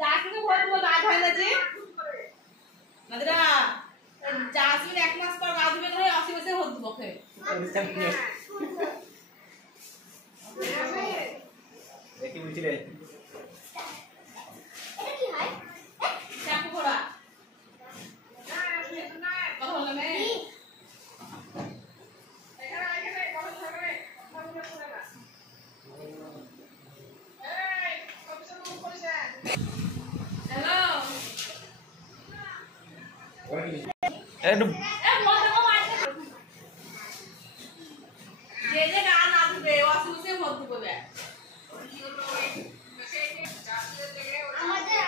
জাসমিনকে বলবো রাত হয় না যে নাদিরা জাসমিন এক মাস পর রাত হবে ধরে 80 বছর হতে বকে দেখি বুঝছিলে এটা কি হয় চাকু পড়া না না কথা বললাম এখানে কথা বলবে মনে পড়ে না এই কত সময় কইছে হ্যালো একটু যে যে গান আসবে অসুবিধে মধ্যে বলে আমাদের